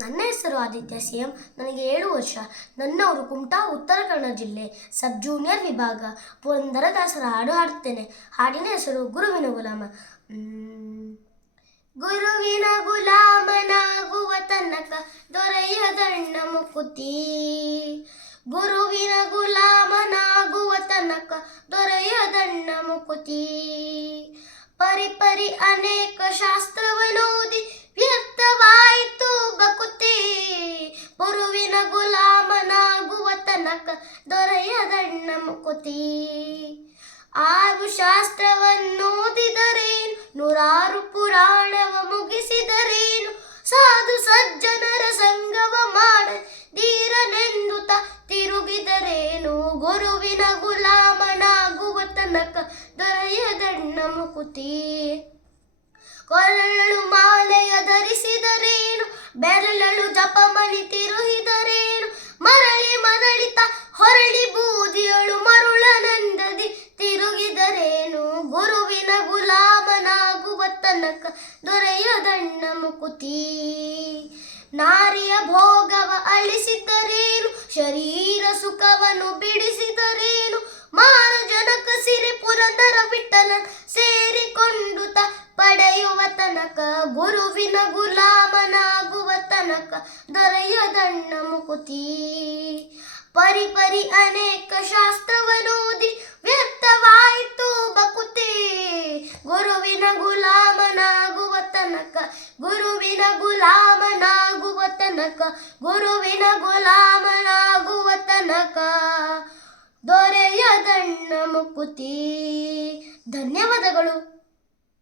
ನನ್ನ ಹೆಸರು ಆದಿತ್ಯ ಸಿಎಂ. ನನಗೆ 7 ವರ್ಷ. ನನ್ನವರು ಕುಮಟಾ, ಉತ್ತರ ಕನ್ನಡ ಜಿಲ್ಲೆ, ಸಬ್ ಜೂನಿಯರ್ ವಿಭಾಗ. ಪುರಂದರದಾಸರ ಹಾಡು ಹಾಡುತ್ತೇನೆ. ಹಾಡಿನ ಹೆಸರು ಗುರುವಿನ ಗುಲಾಮ. ಗುರುವಿನ ಗುಲಾಮನಾಗುವ ತನಕ ದೊರೆಯದಣ್ಣ ಮುಕುತಿ. ಗುರುವಿನ ಗುಲಾಮನಾಗುವ ತನಕ ದೊರೆಯದಣ್ಣ ಮುಕುತಿ. ಪರಿಪರಿ ಅನೇಕ ಶಾಸ್ತ್ರವನೋದಿ ವ್ಯರ್ಥವಾಯಿತು ಬಕುತಿ. ಗುರುವಿನ ಗುಲಾಮನಾಗುವ ತನಕ ದೊರೆಯದಣ್ಣ ಮುಕುತಿ. 6 ಶಾಸ್ತ್ರವನ್ನೋದಿದರೇನು, 100 ಪುರಾಣವ ಮುಗಿಸಿದರೇನು, ಸಾಧು ಸಜ್ಜನರ ಸಂಗವ ಮಾಡ ಧೀರನೆಂದುತ ತಿರುಗಿದರೇನು. ಗುರುವಿನ ಗುಲಾಮನಾಗುವ ತನಕ ದೊರೆಯದಣ್ಣ ಮುಕುತಿ. ಕೊರಳು ಮಾಲೆಯ ಧರಿಸಿದರೇನು, ಬೆರಳಳು ಜಪಮಣಿ ತಿರುಹಿದರೇನು, ಮರಳಿ ಮರಳಿತ ಹೊರಳಿ ಬೂದಿಯಳು ಮರುಳನಂದದಿ ತಿರುಗಿದರೇನು. ಗುರುವಿನ ಗುಲಾಮನಾಗುವ ತನಕ ದೊರೆಯದಣ್ಣ ಮುಕುತಿ. ನಾರಿಯ ಭೋಗವ ಅಳಿಸಿದರೇನು, ಶರೀರ ಸುಖವನ್ನು ಬಿಡಿಸಿದರೇನು, ಮಾನ ಜನಕ ಸಿರಿ ಪುರಂದರ ವಿಠಲ ಸೇರಿಕೊಂಡು ಪಡೆಯುವ ತನಕ. ಗುರುವಿನ ಗುಲಾಮನಾಗುವ ತನಕ ದೊರೆಯದಣ್ಣ ಮುಕುತಿ. ಪರಿಪರಿ ಅನೇಕ ಶಾಸ್ತ್ರವನೋದಿ ವ್ಯರ್ಥವಾಯಿತು ಬಕುತಿ. ಗುರುವಿನ ಗುಲಾಮನಾಗುವ ತನಕ, ಗುರುವಿನ ಗುಲಾಮನಾಗುವ ತನಕ, ಗುರುವಿನ ಗುಲಾಮನಾಗುವ ತನಕ ದೊರೆಯದಣ್ಣ ಮುಕುತಿ. ಧನ್ಯವಾದಗಳು.